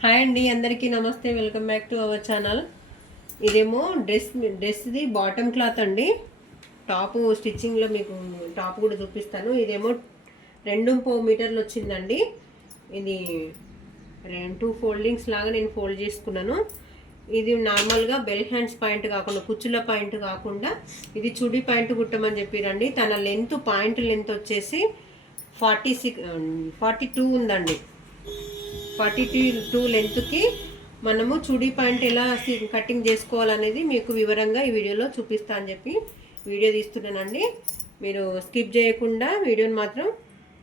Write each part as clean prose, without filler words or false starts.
Hi అండి, అందరికీ నమస్తే. Welcome back to our channel. ఇదేమో డ్రెస్ది బాటమ్ క్లాత్ అండి. టాప్ స్టిచ్చింగ్లో మీకు టాప్ కూడా చూపిస్తాను. ఇదేమో 2.5 మీటర్లు వచ్చిందండి. ఇది 2 ఫోల్డింగ్స్ లాగా నేను ఫోల్డ్ చేసుకున్నాను. ఇది నార్మల్గా బెల్ హ్యాండ్స్ పాయింట్ కాకుండా, కుచ్చుల పాయింట్ కాకుండా ఇది చుడి పాయింట్ కుట్టమని చెప్పిరండి. తన లెంత్ పాయింట్ లెంత్ వచ్చేసి 42 ఉందండి. 42 లెంత్కి మనము చుడీ పాయింట్ ఎలా కటింగ్ చేసుకోవాలనేది మీకు వివరంగా ఈ వీడియోలో చూపిస్తా అని చెప్పి వీడియో తీస్తున్నానండి. మీరు స్కిప్ చేయకుండా వీడియోని మాత్రం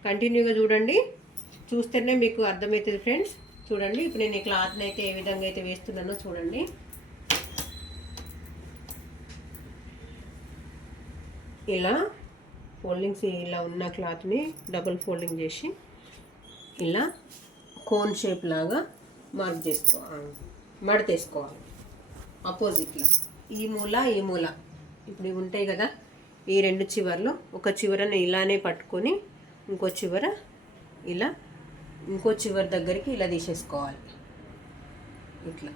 కంటిన్యూగా చూడండి. చూస్తేనే మీకు అర్థమవుతుంది ఫ్రెండ్స్. చూడండి, ఇప్పుడు నేను ఈ క్లాత్ని అయితే ఏ విధంగా అయితే వేస్తున్నానో చూడండి. ఇలా ఫోల్డింగ్స్ ఇలా ఉన్న క్లాత్ని డబుల్ ఫోల్డింగ్ చేసి ఇలా కోన్ షేప్ లాగా మడతేసుకోవాలి. ఆపోజిట్లో ఈ మూల ఇప్పుడు ఇవి ఉంటాయి కదా, ఈ 2 చివర్లు ఒక చివరని ఇలానే పట్టుకొని ఇంకో చివరి దగ్గరికి ఇలా తీసేసుకోవాలి. ఇట్లా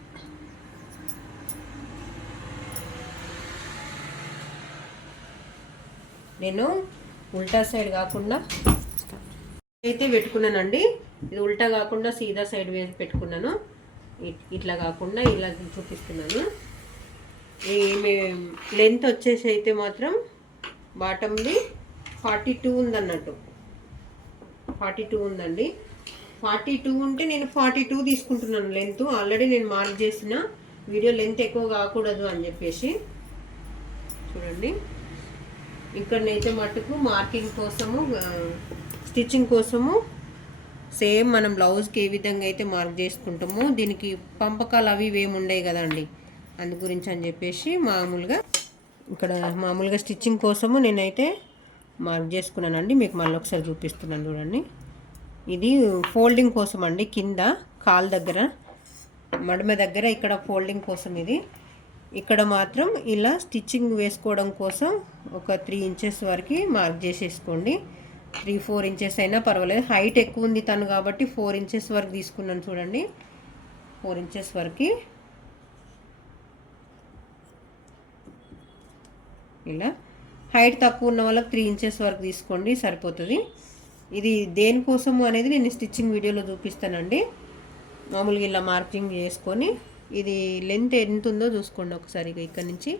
నేను ఉల్టా సైడ్ కాకుండా అయితే పెట్టుకున్నానండి. ఇది ఉల్టా కాకుండా సీదా సైడ్ వేసి పెట్టుకున్నాను. ఇట్లా కాకుండా ఇలా చూపిస్తున్నాను. ఈ లెంత్ వచ్చేసి అయితే మాత్రం బాటమ్ది 42 ఉందన్నట్టు. 42 ఉందండి. 42 ఉంటే నేను 42 తీసుకుంటున్నాను లెంత్. ఆల్రెడీ నేను మార్క్ చేసిన వీడియో లెంత్ ఎక్కువ కాకూడదు అని చెప్పేసి. చూడండి, ఇక్కడనైతే మట్టుకు మార్కింగ్ కోసము, స్టిచ్చింగ్ కోసము సేమ్ మనం బ్లౌజ్కి ఏ విధంగా అయితే మార్క్ చేసుకుంటామో దీనికి పంపకాలు అవి ఇవేమి ఉండవు కదండి. అందు గురించి అని చెప్పేసి మామూలుగా స్టిచ్చింగ్ కోసము నేనైతే మార్క్ చేసుకున్నానండి. మీకు మళ్ళీ ఒకసారి చూపిస్తున్నాను చూడండి. ఇది ఫోల్డింగ్ కోసం అండి. కింద కాలు దగ్గర, మడమ దగ్గర ఇక్కడ ఫోల్డింగ్ కోసం ఇది. ఇక్కడ మాత్రం ఇలా స్టిచ్చింగ్ వేసుకోవడం కోసం ఒక 3 ఇంచెస్ వరకు మార్క్ చేసేసుకోండి. 3-4 ఇంచెస్ అయినా పర్వాలేదు. హైట్ ఎక్కువ ఉంది తను కాబట్టి 4 ఇంచెస్ వరకు తీసుకున్నాను చూడండి. 4 ఇంచెస్ వరకు ఇలా. హైట్ తక్కువ ఉన్న వాళ్ళకి 3 ఇంచెస్ వరకు తీసుకోండి, సరిపోతుంది. ఇది దేనికోసము అనేది నేను స్టిచ్చింగ్ వీడియోలో చూపిస్తానండి. మామూలుగా ఇలా మార్కింగ్ చేసుకొని ఇది లెంత్ ఎంత ఉందో చూసుకోండి ఒకసారి. ఇక్కడ నుంచి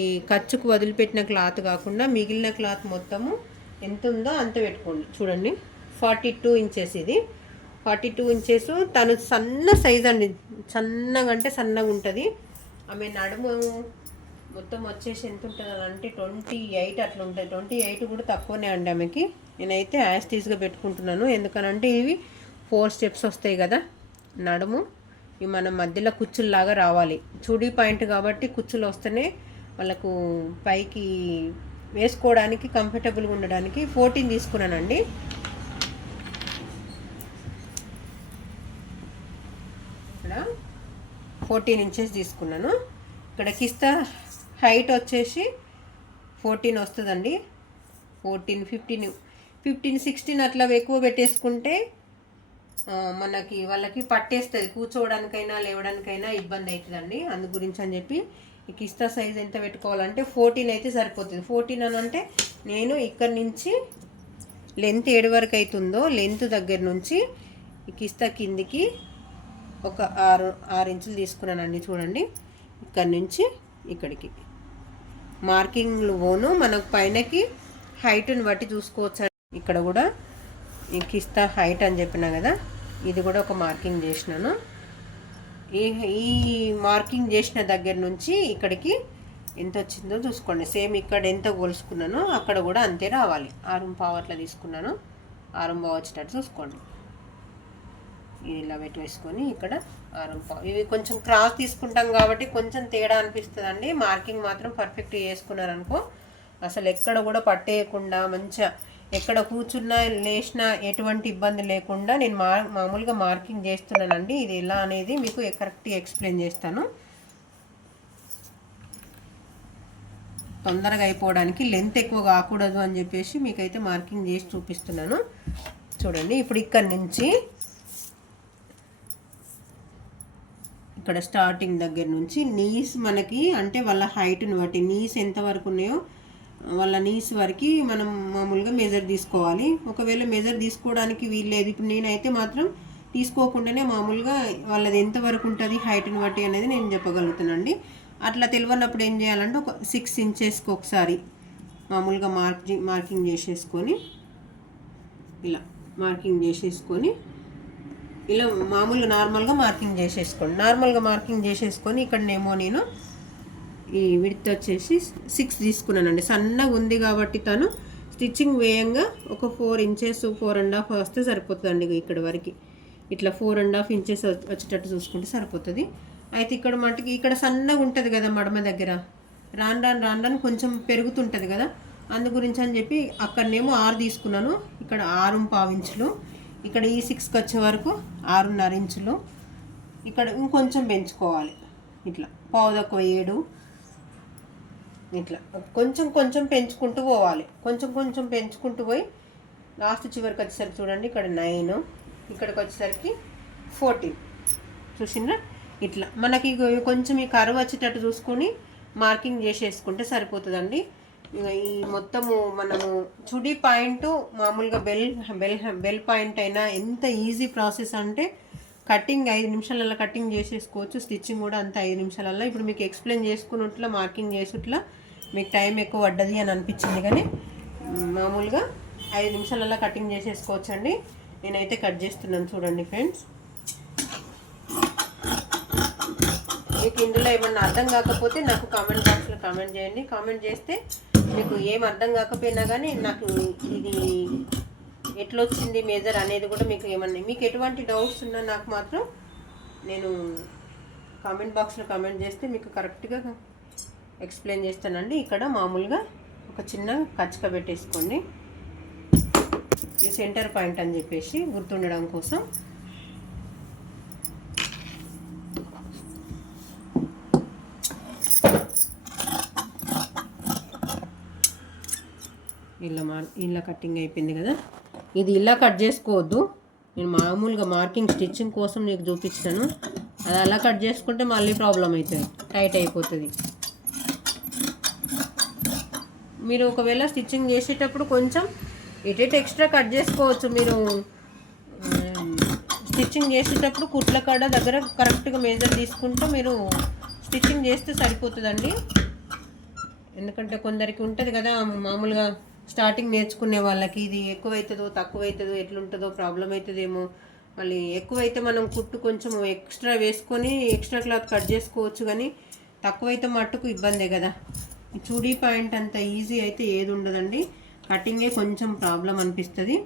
ఈ ఖర్చుకు వదిలిపెట్టిన క్లాత్ కాకుండా మిగిలిన క్లాత్ మొత్తము ఎంత ఉందో అంత పెట్టుకోండి. చూడండి, 42 ఇంచెస్ ఇది. 42 ఇంచెస్. తను సన్న సైజ్ అండి, సన్నగా అంటే సన్నగా ఉంటుంది. ఆమె నడుము మొత్తం వచ్చేసి ఎంత ఉంటుంది అంటే 28 అట్లా ఉంటుంది. 28 కూడా తక్కువనే అండి ఆమెకి. నేనైతే యాస్టీస్గా పెట్టుకుంటున్నాను. ఎందుకనంటే ఇవి 4 స్టెప్స్ వస్తాయి కదా నడుము. ఇవి మన మధ్యలో కుచ్చుల్లాగా రావాలి. చుడీ పాయింట్ కాబట్టి కుచ్చులు వస్తేనే వాళ్ళకు పైకి వేసుకోవడానికి కంఫర్టబుల్గా ఉండడానికి 14 తీసుకున్నానండి. ఇక్కడ 14 ఇంచెస్ తీసుకున్నాను. ఇక్కడ కిస్తా హైట్ వచ్చేసి 14 వస్తుందండి. 14, 15, 16 అట్లా ఎక్కువ పెట్టేసుకుంటే వాళ్ళకి పట్టేస్తుంది. కూర్చోవడానికైనా లేవడానికైనా ఇబ్బంది అవుతుందండి. అందు గురించి అని చెప్పి ఈ కిస్తా సైజ్ ఎంత పెట్టుకోవాలంటే 14 అయితే సరిపోతుంది. 14 అని అంటే నేను ఇక్కడ నుంచి లెంత్ 7 వరకు అవుతుందో లెంత్ దగ్గర నుంచి ఈ కిస్తా కిందికి ఒక 6 ఇంచులు తీసుకున్నానండి. చూడండి, ఇక్కడ నుంచి ఇక్కడికి మార్కింగ్లు పోను మనకు పైనకి హైట్ని బట్టి చూసుకోవచ్చు. ఇక్కడ కూడా ఈ కిస్తా హైట్ అని చెప్పినా కదా, ఇది కూడా ఒక మార్కింగ్ చేసినాను. ఈ మార్కింగ్ చేసిన దగ్గర నుంచి ఇక్కడికి ఎంత వచ్చిందో చూసుకోండి. సేమ్ ఇక్కడ ఎంత కొలుసుకున్నానో అక్కడ కూడా అంతే రావాలి. 6.5 అట్లా తీసుకున్నాను. 6.5 వచ్చేటట్టు చూసుకోండి. ఇలా వేసుకొని ఇక్కడ 6.5. ఇవి కొంచెం క్రాస్ తీసుకుంటాం కాబట్టి కొంచెం తేడా అనిపిస్తుందండి. మార్కింగ్ మాత్రం పర్ఫెక్ట్ చేసుకున్నారనుకో అసలు ఎక్కడ కూడా పట్టేయకుండా మంచిగా ఎక్కడ కూర్చున్నా లేచినా ఎటువంటి ఇబ్బంది లేకుండా నేను మామూలుగా మార్కింగ్ చేస్తున్నానండి. ఇది ఎలా అనేది మీకు కరెక్ట్గా ఎక్స్ప్లెయిన్ చేస్తాను. తొందరగా అయిపోవడానికి, లెంత్ ఎక్కువ కాకూడదు అని చెప్పేసి మీకైతే మార్కింగ్ చేసి చూపిస్తున్నాను. చూడండి, ఇప్పుడు ఇక్కడ నుంచి ఇక్కడ స్టార్టింగ్ దగ్గర నుంచి నీస్ మనకి అంటే వాళ్ళ హైట్ని బట్టి నీస్ ఎంత వరకు ఉన్నాయో వాళ్ళ నీస్ వరకు మనం మామూలుగా మెజర్ తీసుకోవాలి. ఒకవేళ మెజర్ తీసుకోవడానికి వీల్లేదు, ఇప్పుడు నేనైతే మాత్రం తీసుకోకుండానే మామూలుగా వాళ్ళది ఎంతవరకు ఉంటుంది హైట్ని బట్టి అనేది నేను చెప్పగలుగుతానండి. అట్లా తెలియనప్పుడు ఏం చేయాలంటే ఒక 6 ఇంచెస్కి ఒకసారి మామూలుగా మార్కింగ్ చేసేసుకొని ఇలా మార్కింగ్ చేసేసుకొని ఇలా మామూలుగా నార్మల్గా మార్కింగ్ చేసేసుకోండి. నార్మల్గా మార్కింగ్ చేసేసుకొని ఇక్కడనేమో నేను ఈ విడ్త్ వచ్చేసి 6 తీసుకున్నానండి. సన్నగా ఉంది కాబట్టి తను స్టిచ్చింగ్ వేయంగా ఒక 4 ఇంచెస్ 4.5 వస్తే సరిపోతుందండి. ఇక్కడ వరకు ఇట్లా 4.5 ఇంచెస్ వచ్చేటట్టు చూసుకుంటే సరిపోతుంది. అయితే ఇక్కడ మటుకి ఇక్కడ సన్నగా ఉంటుంది కదా మడమ దగ్గర, రాను కొంచెం పెరుగుతుంటుంది కదా, అందు గురించి అని చెప్పి అక్కడనేమో 6 తీసుకున్నాను. ఇక్కడ 6.5 ఇంచులు, ఇక్కడ ఈ 6కి వచ్చే వరకు 6.5 ఇంచులు, ఇక్కడ ఇంకొంచెం పెంచుకోవాలి. ఇట్లా పావుదక్కువ 7, ఇట్లా కొంచెం పెంచుకుంటూ పోవాలి. కొంచెం పెంచుకుంటూ పోయి లాస్ట్ చివరికి వచ్చేసరికి చూడండి ఇక్కడ 9, ఇక్కడికి వచ్చేసరికి 14. చూసిండ్రా? ఇట్లా మనకి కొంచెం ఈ కర్వ్ వచ్చేటట్టు చూసుకొని మార్కింగ్ చేసేసుకుంటే సరిపోతుందండి. ఈ మొత్తము మనము చుడి పాయింట్ మామూలుగా బెల్ పాయింట్ అయినా ఎంత ఈజీ ప్రాసెస్ అంటే కటింగ్ 5 నిమిషాలలో కటింగ్ చేసేసుకోవచ్చు. స్టిచ్చింగ్ కూడా అంత 5 నిమిషాలలో. ఇప్పుడు మీకు ఎక్స్ప్లెయిన్ చేసుకున్నట్లా మార్కింగ్ చేసుట్లా మీకు టైం ఎక్కువ పడ్డది అని అనిపించింది, కానీ మామూలుగా 5 నిమిషాలలో కటింగ్ చేసేసుకోవచ్చు అండి. నేనైతే కట్ చేస్తున్నాను చూడండి ఫ్రెండ్స్. మీకు ఇందులో ఏమన్నా అర్థం కాకపోతే నాకు కామెంట్ బాక్స్లో కామెంట్ చేయండి. కామెంట్ చేస్తే మీకు ఏం అర్థం కాకపోయినా కానీ నాకు ఇది ఎట్లా వచ్చింది మేజర్ అనేది కూడా మీకు ఏమన్నా మీకు ఎటువంటి డౌట్స్ ఉన్నా నాకు మాత్రం నేను కామెంట్ బాక్స్లో కామెంట్ చేస్తే మీకు కరెక్ట్గా ఎక్స్ప్లెయిన్ చేస్తానండి. ఇక్కడ మామూలుగా ఒక చిన్న కచ్చక పెట్టేసుకోండి, ఈ సెంటర్ పాయింట్ అని చెప్పేసి గుర్తుండడం కోసం. ఇలా కటింగ్ అయిపోయింది కదా, ఇది ఇలా కట్ చేసుకోవద్దు. నేను మామూలుగా మార్కింగ్ స్టిచ్చింగ్ కోసం నీకు చూపించాను, అది అలా కట్ చేసుకుంటే మళ్ళీ ప్రాబ్లం అవుతుంది, టైట్ అయిపోతుంది. మీరు ఒకవేళ స్టిచ్చింగ్ చేసేటప్పుడు కొంచెం ఇటు ఎక్స్ట్రా కట్ చేసుకోవచ్చు. మీరు స్టిచ్చింగ్ చేసేటప్పుడు కుట్ల కాడ దగ్గర కరెక్ట్గా మేజర్ తీసుకుంటూ మీరు స్టిచ్చింగ్ చేస్తే సరిపోతుందండి. ఎందుకంటే కొందరికి ఉంటుంది కదా మామూలుగా స్టార్టింగ్ నేర్చుకునే వాళ్ళకి ఇది ఎక్కువైతుందో తక్కువైతుందో ఎట్లుంటుందో ప్రాబ్లం అవుతుందేమో. మళ్ళీ ఎక్కువైతే మనం కుట్టు కొంచెం ఎక్స్ట్రా వేసుకొని ఎక్స్ట్రా క్లాత్ కట్ చేసుకోవచ్చు, కానీ తక్కువైతే మట్టుకు ఇబ్బందే కదా. చూడీ పాయింట్ అంత ఈజీ అయితే ఏది ఉండదండి, కటింగే కొంచెం ప్రాబ్లం అనిపిస్తుంది.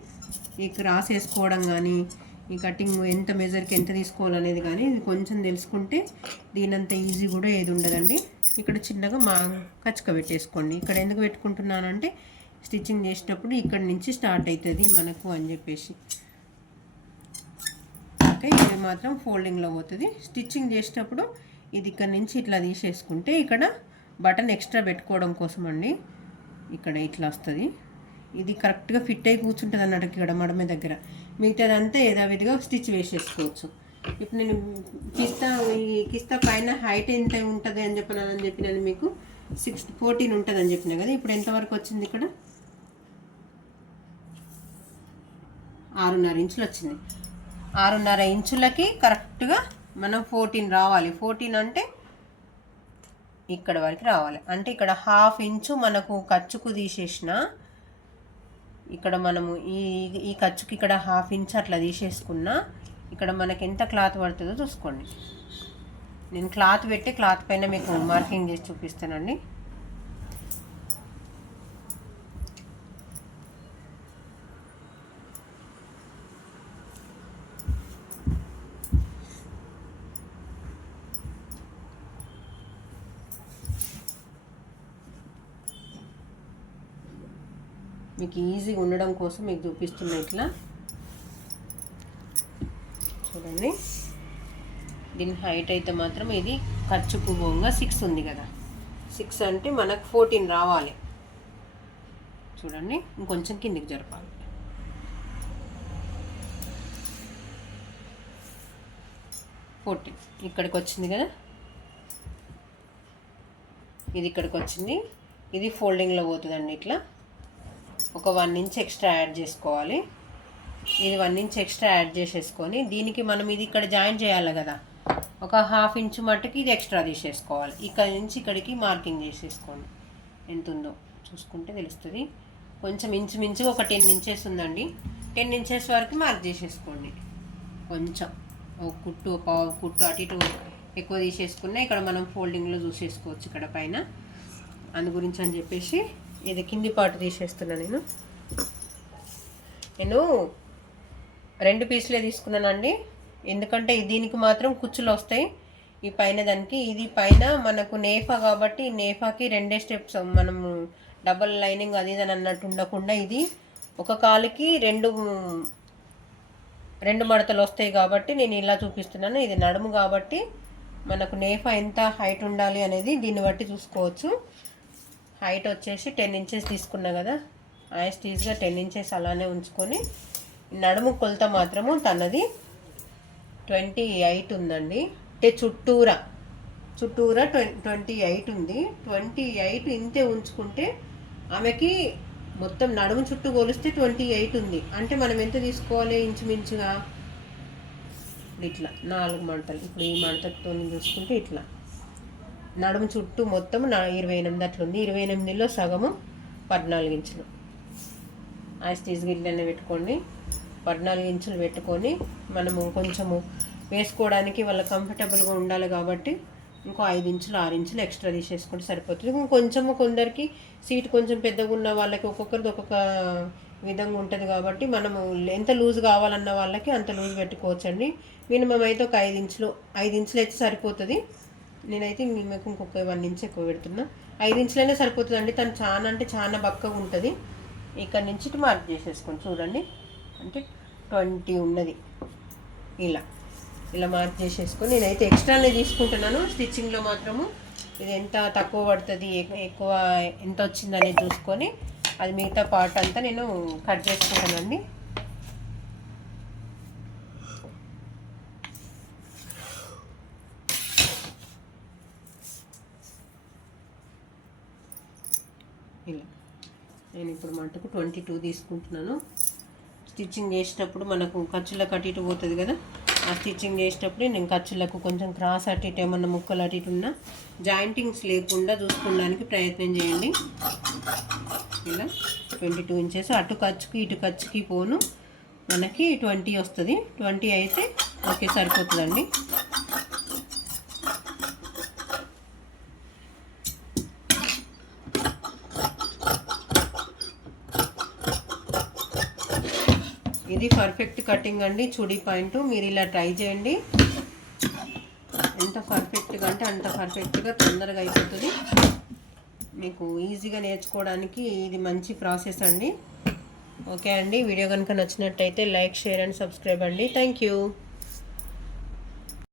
ఈ క్రాస్ వేసుకోవడం కానీ ఈ కటింగ్ ఎంత మెజర్కి ఎంత తీసుకోవాలనేది కానీ ఇది కొంచెం తెలుసుకుంటే దీనంత ఈజీ కూడా ఏది ఉండదండి. ఇక్కడ చిన్నగా కచ్చక పెట్టేసుకోండి. ఇక్కడ ఎందుకు పెట్టుకుంటున్నానంటే స్టిచ్చింగ్ చేసేటప్పుడు ఇక్కడ నుంచి స్టార్ట్ అవుతుంది మనకు అని చెప్పేసి. ఓకే, ఇది మాత్రం ఫోల్డింగ్లో పోతుంది. స్టిచ్చింగ్ చేసేటప్పుడు ఇది ఇక్కడ నుంచి ఇట్లా తీసేసుకుంటే ఇక్కడ బటన్ ఎక్స్ట్రా పెట్టుకోవడం కోసం అండి. ఇక్కడ ఇట్లా వస్తుంది, ఇది కరెక్ట్గా ఫిట్ అయి కూర్చుంటుంది అన్నట్టు ఇక్కడ మడమ దగ్గర. మిగతాదంతా యథావిధిగా స్టిచ్ వేసేసుకోవచ్చు. ఇప్పుడు నేను కిస్తా పైన హైట్ ఎంత ఉంటుంది అని చెప్పినాను మీకు 14 ఉంటుంది అని చెప్పినా కదా. ఇప్పుడు ఎంతవరకు వచ్చింది? ఇక్కడ 6.5 ఇంచులు వచ్చింది. 6.5 ఇంచులకి కరెక్ట్గా మనం 14 రావాలి. 14 అంటే ఇక్కడ వరకు రావాలి. అంటే ఇక్కడ 1/2 ఇంచు మనకు ఖర్చుకు తీసేసిన, ఇక్కడ మనము ఈ ఖర్చుకి ఇక్కడ 1/2 ఇంచు అట్లా తీసేసుకున్నా ఇక్కడ మనకి ఎంత క్లాత్ పడుతుందో చూసుకోండి. నేను క్లాత్ పెట్టి క్లాత్ పైన మీకు మార్కింగ్ చేసి చూపిస్తానండి. మీకు ఈజీగా ఉండడం కోసం మీకు చూపిస్తున్నా. ఇట్లా చూడండి, దీని హైట్ అయితే మాత్రం ఇది ఖర్చుకు పోగా 6 ఉంది కదా. 6 అంటే మనకు 14 రావాలి. చూడండి, ఇంకొంచెం కిందికి జరపాలి. 14 ఇక్కడికి వచ్చింది కదా, ఇది ఇక్కడికి వచ్చింది. ఇది ఫోల్డింగ్లో పోతుందండి. ఇట్లా ఒక 1 ఇంచ్ ఎక్స్ట్రా యాడ్ చేసుకోవాలి. ఇది 1 ఇంచ్ ఎక్స్ట్రా యాడ్ చేసేసుకొని దీనికి మనం ఇది ఇక్కడ జాయిన్ చేయాలి కదా, ఒక 1/2 ఇంచ్ మట్టుకి ఇది ఎక్స్ట్రా తీసేసుకోవాలి. ఇక్కడ నుంచి ఇక్కడికి మార్కింగ్ చేసేసుకోండి. ఎంత ఉందో చూసుకుంటే తెలుస్తుంది. కొంచెం ఇంచుమించుగా ఒక 10 ఇంచెస్ ఉందండి. 10 ఇంచెస్ వరకు మార్క్ చేసేసుకోండి. కొంచెం ఒక కుట్టు పావు కుట్టు అటు ఇటు ఎక్కువ తీసేసుకున్నా ఇక్కడ మనం ఫోల్డింగ్లో చూసేసుకోవచ్చు ఇక్కడ పైన. అందు గురించి అని చెప్పేసి ఇది కింది పార్ట్ తీసేస్తున్నా. నేను 2 పీసులే తీసుకున్నానండి. ఎందుకంటే దీనికి మాత్రం కుచ్చులు వస్తాయి ఈ పైన దానికి. ఇది పైన మనకు నేఫా కాబట్టి నేఫాకి 2 స్టెప్స్ మనము డబల్ లైనింగ్ అది ఇది అన్నట్టు ఉండకుండా ఇది ఒక కాలుకి 2 మడతలు వస్తాయి కాబట్టి నేను ఇలా చూపిస్తున్నాను. ఇది నడుము కాబట్టి మనకు నేఫా ఎంత హైట్ ఉండాలి అనేది దీన్ని బట్టి చూసుకోవచ్చు. హైట్ వచ్చేసి 10 ఇంచెస్ తీసుకున్నా కదా, యాస్టీస్గా 10 ఇంచెస్ అలానే ఉంచుకొని నడుము కొలత మాత్రము తనది 28 ఉందండి. అంటే చుట్టూరా 28 ఉంది. 28 ఇంతే ఉంచుకుంటే ఆమెకి మొత్తం నడుము చుట్టూ కొలిస్తే 28 ఉంది. అంటే మనం ఎంత తీసుకోవాలి ఇంచుమించుగా ఇట్లా 4 మడతలు. ఇప్పుడు ఈ మడతతో చూసుకుంటే ఇట్లా నడుము చుట్టూ మొత్తం 28 అట్లుంది. 28లో సగము 14 ఇంచులు. యాస్టీస్ గిట్లనే పెట్టుకోండి. 14 ఇంచులు పెట్టుకొని మనము కొంచెము వేసుకోవడానికి వాళ్ళ కంఫర్టబుల్గా ఉండాలి కాబట్టి ఇంకో 5 ఇంచులు 6 ఇంచులు ఎక్స్ట్రా తీసేసుకుంటే సరిపోతుంది. కొంచెము కొందరికి సీట్ కొంచెం పెద్దగా ఉన్న వాళ్ళకి ఒక్కొక్కరిది ఒక్కొక్క విధంగా ఉంటుంది కాబట్టి మనము ఎంత లూజ్ కావాలన్న వాళ్ళకి అంత లూజ్ పెట్టుకోవచ్చండి. మినిమం అయితే ఒక 5 ఇంచులు అయితే సరిపోతుంది. నేనైతే మీకు ఇంకొక 1 ఇంచ్ ఎక్కువ పెడుతున్నా. 5 ఇంచులైనా సరిపోతుందండి. తను చాలా అంటే చాలా బక్కగా ఉంటుంది. ఇక్కడ నుంచి మార్క్ చేసేసుకోండి. చూడండి అంటే 20 ఉన్నది. ఇలా మార్క్ చేసేసుకొని నేనైతే ఎక్స్ట్రానే తీసుకుంటున్నాను. స్టిచ్చింగ్లో మాత్రము ఇది ఎంత తక్కువ పడుతుంది ఎక్కువ ఎంత వచ్చిందని చూసుకొని అది మిగతా పార్ట్ అంతా నేను కట్ చేసుకుంటానండి. ఇలా నేను ఇప్పుడు మటుకు 22 తీసుకుంటున్నాను. స్టిచ్చింగ్ చేసేటప్పుడు మనకు ఖర్చులకు అటు ఇటు పోతుంది కదా, ఆ స్టిచ్చింగ్ చేసేటప్పుడు నేను ఖర్చులకు కొంచెం క్రాస్ అటు ఇటు ఏమన్నా ముక్కలు అటు ఇటు ఉన్నా జాయింటింగ్స్ లేకుండా చూసుకోవడానికి ప్రయత్నం చేయండి. ఇలా 22 ఇంచెస్ అటు ఖర్చుకి ఇటు ఖర్చుకి పోను మనకి 20 వస్తుంది. 20 అయితే ఓకే సరిపోతుందండి. ఇది పర్ఫెక్ట్ కటింగ్ అండి చుడీ పాయింట్. మీరు ఇలా ట్రై చేయండి. ఎంత పర్ఫెక్ట్గా అంటే అంత పర్ఫెక్ట్గా తొందరగా అయిపోతుంది. మీకు ఈజీగా నేర్చుకోవడానికి ఇది మంచి ప్రాసెస్ అండి. ఓకే అండి, వీడియో కనుక నచ్చినట్టయితే లైక్, షేర్ అండ్ సబ్స్క్రైబ్ అండి. Thank you.